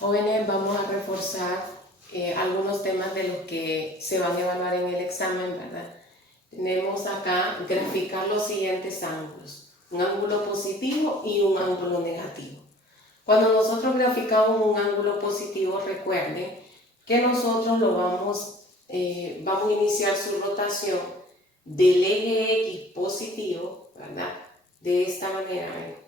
Jóvenes, vamos a reforzar algunos temas de los que se van a evaluar en el examen, ¿verdad? Tenemos acá graficar los siguientes ángulos, un ángulo positivo y un ángulo negativo. Cuando nosotros graficamos un ángulo positivo, recuerden que nosotros vamos a iniciar su rotación del eje X positivo, ¿verdad? De esta manera, ¿verdad?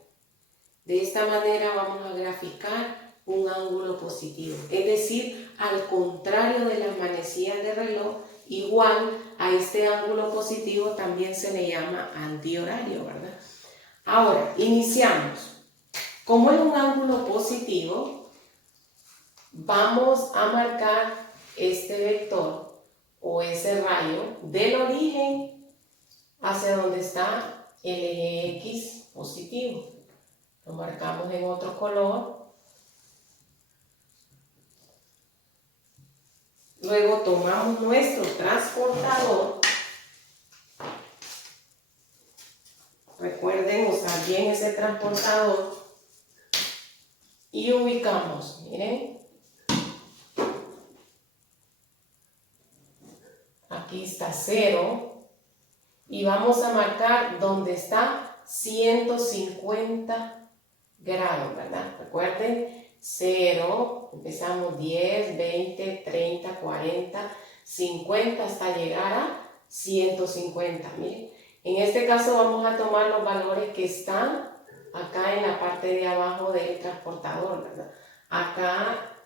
De esta manera vamos a graficar un ángulo positivo, es decir, al contrario de las manecillas de reloj, igual a este ángulo positivo también se le llama antihorario, ¿verdad? Ahora, iniciamos. Como es un ángulo positivo, vamos a marcar este vector o ese rayo del origen hacia donde está el eje X positivo. Lo marcamos en otro color. Luego tomamos nuestro transportador. Recuerden usar bien ese transportador. Y ubicamos, miren. Aquí está 0. Y vamos a marcar donde está 150 grados, ¿verdad? Recuerden, 0, empezamos 10, 20, 30, 40, 50 hasta llegar a 150. Miren, en este caso vamos a tomar los valores que están acá en la parte de abajo del transportador, ¿verdad? Acá,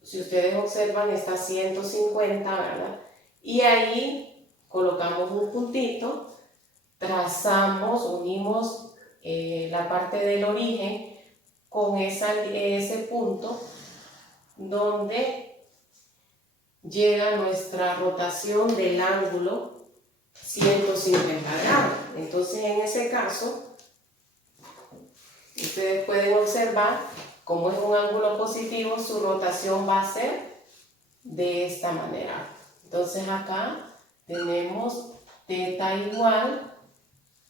si ustedes observan, está 150, ¿verdad? Y ahí colocamos un puntito, trazamos, unimos la parte del origen con ese punto donde llega nuestra rotación del ángulo 150 grados. Entonces, en ese caso, ustedes pueden observar como es un ángulo positivo, su rotación va a ser de esta manera. Entonces, acá tenemos θ igual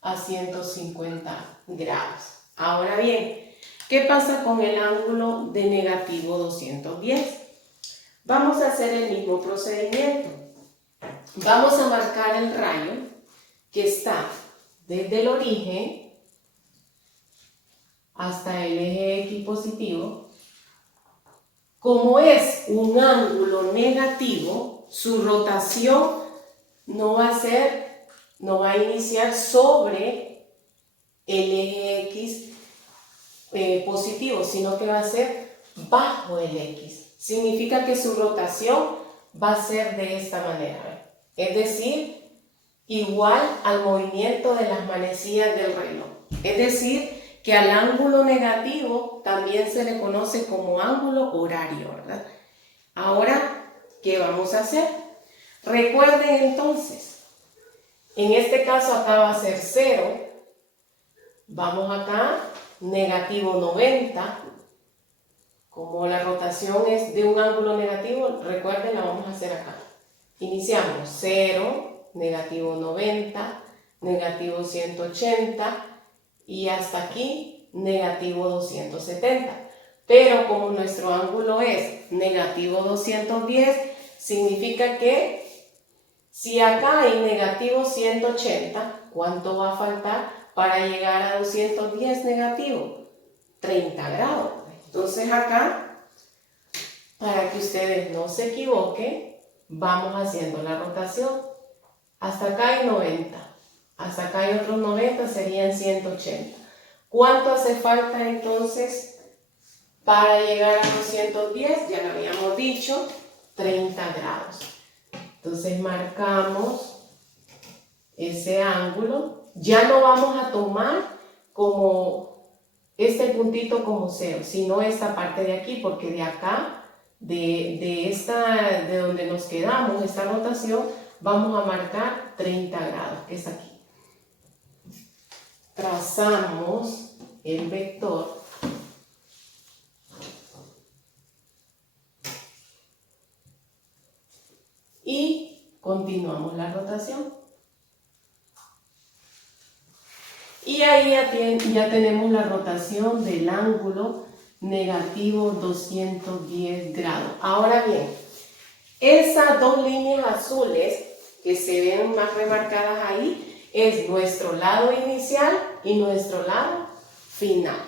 a 150 grados. Ahora bien, ¿qué pasa con el ángulo de negativo 210? Vamos a hacer el mismo procedimiento. Vamos a marcar el rayo que está desde el origen hasta el eje X positivo. Como es un ángulo negativo, su rotación no va a iniciar sobre el eje X positivo, sino que va a ser bajo el X. Significa que su rotación va a ser de esta manera, es decir, igual al movimiento de las manecillas del reloj. Es decir, que al ángulo negativo también se le conoce como ángulo horario, ¿verdad? Ahora, ¿qué vamos a hacer? Recuerden entonces, en este caso acá va a ser 0, vamos acá, negativo 90, como la rotación es de un ángulo negativo, recuerden, la vamos a hacer acá. Iniciamos 0, negativo 90, negativo 180 y hasta aquí negativo 270. Pero como nuestro ángulo es negativo 210, significa que si acá hay negativo 180, ¿cuánto va a faltar para llegar a 210 negativo? 30 grados. Entonces acá, para que ustedes no se equivoquen, vamos haciendo la rotación. Hasta acá hay 90. Hasta acá hay otros 90, serían 180. ¿Cuánto hace falta entonces para llegar a 210? Ya lo habíamos dicho, 30 grados. Entonces marcamos ese ángulo. Ya no vamos a tomar como este puntito como 0, sino esta parte de aquí, porque de acá, de donde nos quedamos, esta rotación, vamos a marcar 30 grados, que es aquí. Trazamos el vector y continuamos la rotación. Y ahí ya tenemos la rotación del ángulo negativo 210 grados. Ahora bien, esas dos líneas azules que se ven más remarcadas ahí es nuestro lado inicial y nuestro lado final.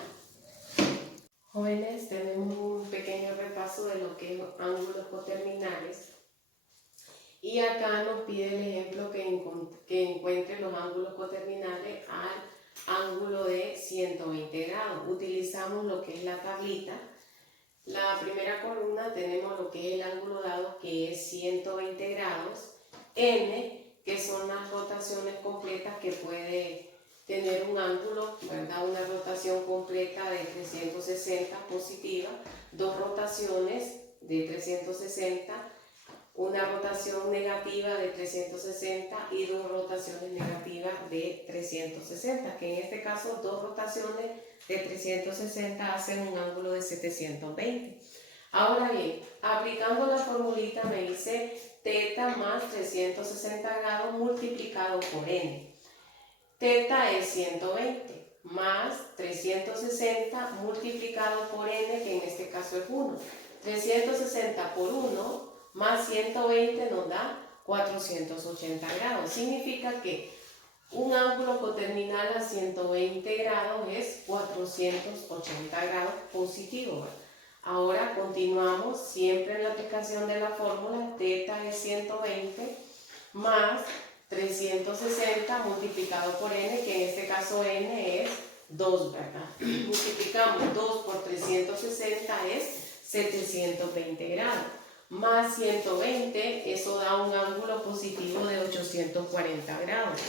Jóvenes, tenemos un pequeño repaso de lo que es ángulos coterminales. Y acá nos pide el ejemplo que encuentre los ángulos coterminales al ángulo de 120 grados. Utilizamos lo que es la tablita. La primera columna tenemos lo que es el ángulo dado, que es 120 grados. N, que son las rotaciones completas que puede tener un ángulo, ¿verdad? Una rotación completa de 360 positiva, dos rotaciones de 360, una rotación negativa de 360 y dos rotaciones negativas de 360, que en este caso dos rotaciones de 360 hacen un ángulo de 720. Ahora bien, aplicando la formulita me dice teta más 360 grados multiplicado por n. Teta es 120 más 360 multiplicado por n, que en este caso es 1. 360 por 1 más 120 nos da 480 grados. Significa que un ángulo coterminal a 120 grados es 480 grados positivo. Ahora continuamos siempre en la aplicación de la fórmula. Teta es 120 más 360 multiplicado por n, que en este caso n es 2, ¿verdad? Multiplicamos 2 por 360 es 720 grados. Más 120, eso da un ángulo positivo de 840 grados.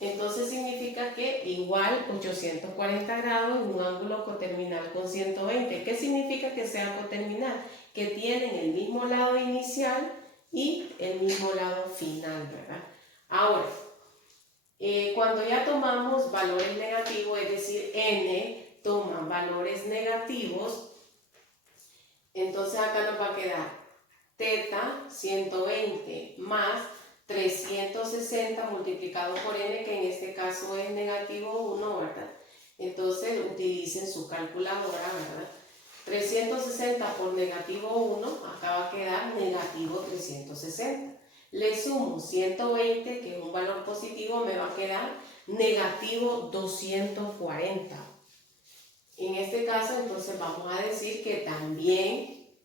Entonces significa que igual 840 grados es un ángulo coterminal con 120. ¿Qué significa que sea coterminal? Que tienen el mismo lado inicial y el mismo lado final, ¿verdad? Ahora, cuando ya tomamos valores negativos, es decir, n toma valores negativos, entonces acá nos va a quedar teta 120 más 360 multiplicado por n, que en este caso es negativo 1, ¿verdad? Entonces utilicen su calculadora, ¿verdad? 360 por negativo 1, acá va a quedar negativo 360. Le sumo 120, que es un valor positivo, me va a quedar negativo 240. En este caso, entonces vamos a decir que también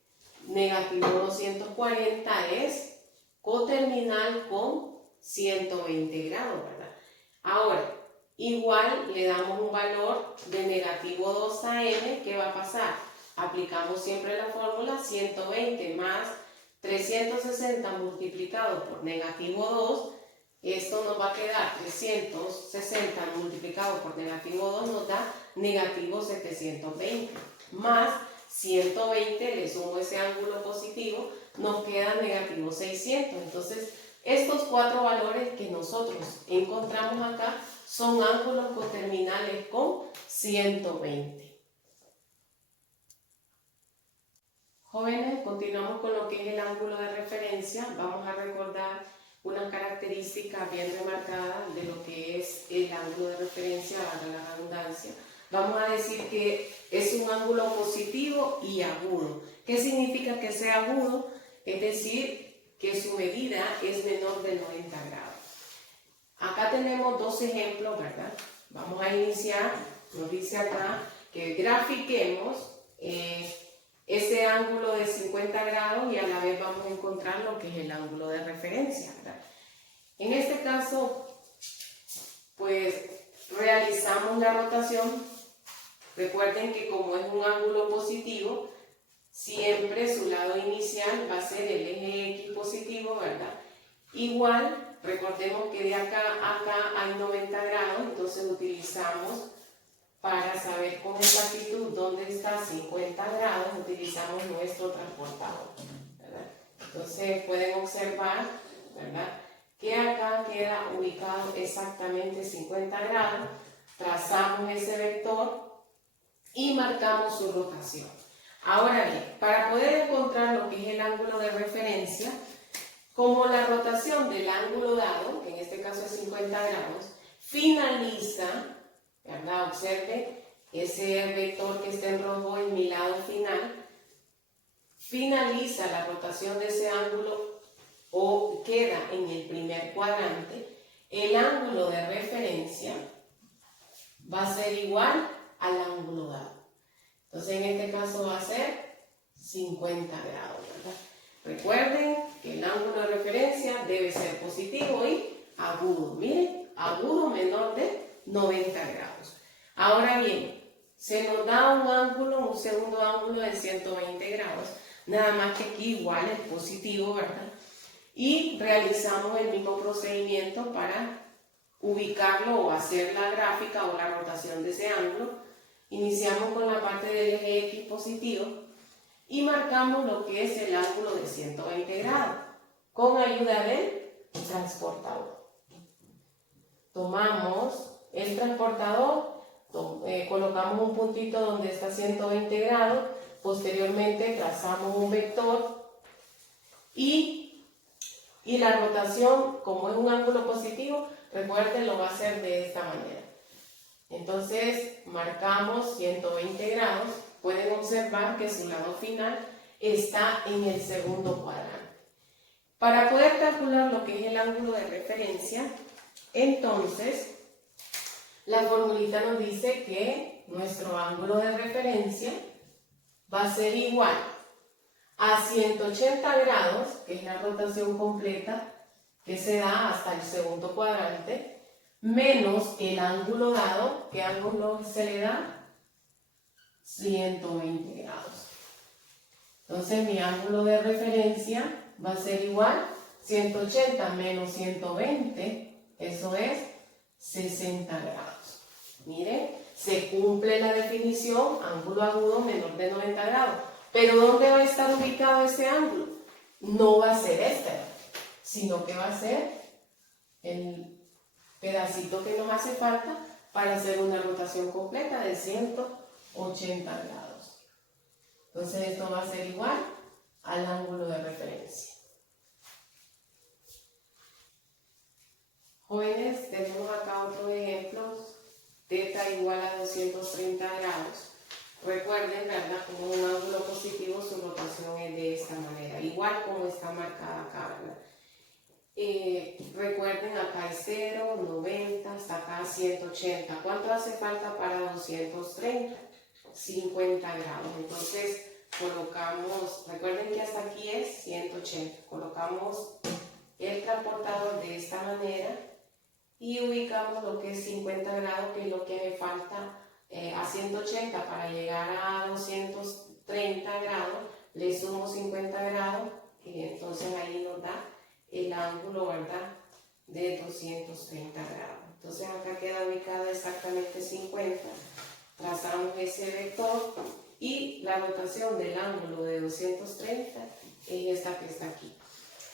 negativo 240 es coterminal con 120 grados, ¿verdad? Ahora, igual le damos un valor de negativo 2 a n. ¿Qué va a pasar? Aplicamos siempre la fórmula 120 más 360 multiplicado por negativo 2. Esto nos va a quedar 360 multiplicado por negativo 2 nos da negativo 720 más 120, le sumo ese ángulo positivo, nos queda negativo 600. Entonces, estos cuatro valores que nosotros encontramos acá son ángulos coterminales con 120. Jóvenes, continuamos con lo que es el ángulo de referencia. Vamos a recordar una característica bien remarcada de lo que es el ángulo de referencia, valga la redundancia. Vamos a decir que es un ángulo positivo y agudo. ¿Qué significa que sea agudo? Es decir, que su medida es menor de 90 grados. Acá tenemos dos ejemplos, ¿verdad? Vamos a iniciar, nos dice acá que grafiquemos ese ángulo de 50 grados y a la vez vamos a encontrar lo que es el ángulo de referencia, ¿verdad? En este caso, pues realizamos la rotación. Recuerden que como es un ángulo positivo, siempre su lado inicial va a ser el eje X positivo, ¿verdad? Igual, recordemos que de acá a acá hay 90 grados, entonces utilizamos, para saber con exactitud dónde está 50 grados, utilizamos nuestro transportador, ¿verdad? Entonces pueden observar, ¿verdad?, que acá queda ubicado exactamente 50 grados, trazamos ese vector y marcamos su rotación. Ahora bien, para poder encontrar lo que es el ángulo de referencia, como la rotación del ángulo dado, que en este caso es 50 grados, finaliza, ¿verdad? Observe ese vector que está en rojo en mi lado final, finaliza la rotación de ese ángulo o queda en el primer cuadrante, el ángulo de referencia va a ser igual al ángulo dado. Entonces en este caso va a ser 50 grados, ¿verdad? Recuerden que el ángulo de referencia debe ser positivo y agudo. Miren, agudo menor de 90 grados. Ahora bien, se nos da un ángulo, un segundo ángulo de 120 grados. Nada más que aquí igual es positivo, ¿verdad? Y realizamos el mismo procedimiento para ubicarlo o hacer la gráfica o la rotación de ese ángulo. Iniciamos con la parte del eje X positivo y marcamos lo que es el ángulo de 120 grados con ayuda del transportador. Tomamos el transportador, colocamos un puntito donde está 120 grados, posteriormente trazamos un vector y la rotación, como es un ángulo positivo, recuerden, lo va a hacer de esta manera. Entonces marcamos 120 grados, pueden observar que su lado final está en el segundo cuadrante. Para poder calcular lo que es el ángulo de referencia, entonces la formulita nos dice que nuestro ángulo de referencia va a ser igual a 180 grados, que es la rotación completa que se da hasta el segundo cuadrante, menos el ángulo dado, ¿qué ángulo se le da? 120 grados. Entonces mi ángulo de referencia va a ser igual 180 menos 120, eso es 60 grados. Miren, se cumple la definición, ángulo agudo menor de 90 grados. Pero ¿dónde va a estar ubicado ese ángulo? No va a ser este, sino que va a ser el pedacito que nos hace falta para hacer una rotación completa de 180 grados. Entonces esto va a ser igual al ángulo de referencia. Jóvenes, tenemos acá otro ejemplo, θ igual a 230 grados. Recuerden, ¿verdad? Como un ángulo positivo, su rotación es de esta manera, igual como está marcada acá, ¿verdad? Recuerden, acá es 0, 90, hasta acá 180. ¿Cuánto hace falta para 230? 50 grados. Entonces, colocamos, recuerden que hasta aquí es 180. Colocamos el transportador de esta manera y ubicamos lo que es 50 grados, que es lo que me falta a 180 para llegar a 230 grados. Le sumo 50 grados y entonces ahí nos da el ángulo, ¿verdad?, de 230 grados. Entonces acá queda ubicada exactamente 50. Trazamos ese vector y la rotación del ángulo de 230 es esta que está aquí.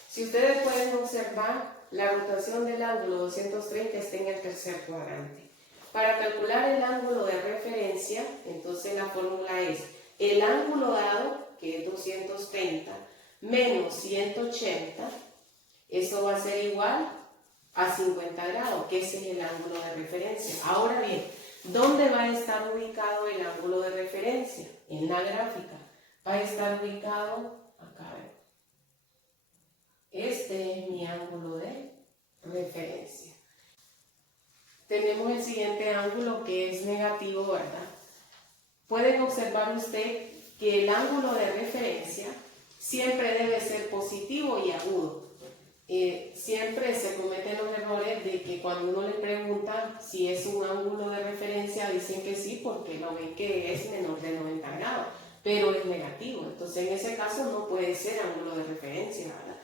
Si ustedes pueden observar, la rotación del ángulo 230 está en el tercer cuadrante. Para calcular el ángulo de referencia, entonces la fórmula es el ángulo dado, que es 230, menos 180, eso va a ser igual a 50 grados, que ese es el ángulo de referencia. Ahora bien, ¿dónde va a estar ubicado el ángulo de referencia? En la gráfica. Va a estar ubicado acá. Este es mi ángulo de referencia. Tenemos el siguiente ángulo que es negativo, ¿verdad? Pueden observar usted que el ángulo de referencia siempre debe ser positivo y agudo. Siempre se cometen los errores de que cuando uno les pregunta si es un ángulo de referencia, dicen que sí porque no ven que es menor de 90 grados, pero es negativo. Entonces en ese caso no puede ser ángulo de referencia, ¿verdad?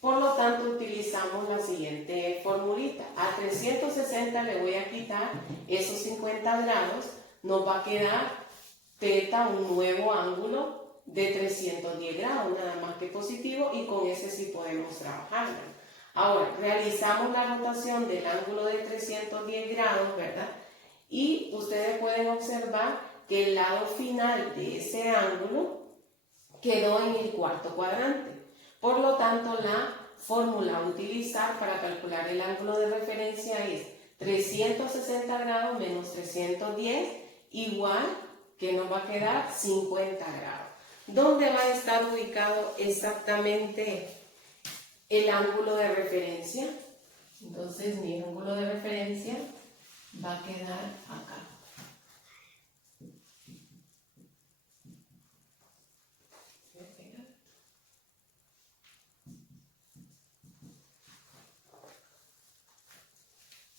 Por lo tanto utilizamos la siguiente formulita. A 360 le voy a quitar esos 50 grados, nos va a quedar θ, un nuevo ángulo de 310 grados, nada más que positivo, y con ese sí podemos trabajar. Ahora, realizamos la rotación del ángulo de 310 grados, ¿verdad? Y ustedes pueden observar que el lado final de ese ángulo quedó en el cuarto cuadrante. Por lo tanto, la fórmula a utilizar para calcular el ángulo de referencia es 360 grados menos 310, igual que nos va a quedar 50 grados. ¿Dónde va a estar ubicado exactamente el ángulo de referencia? Entonces mi ángulo de referencia va a quedar acá.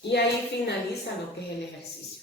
Y ahí finaliza lo que es el ejercicio.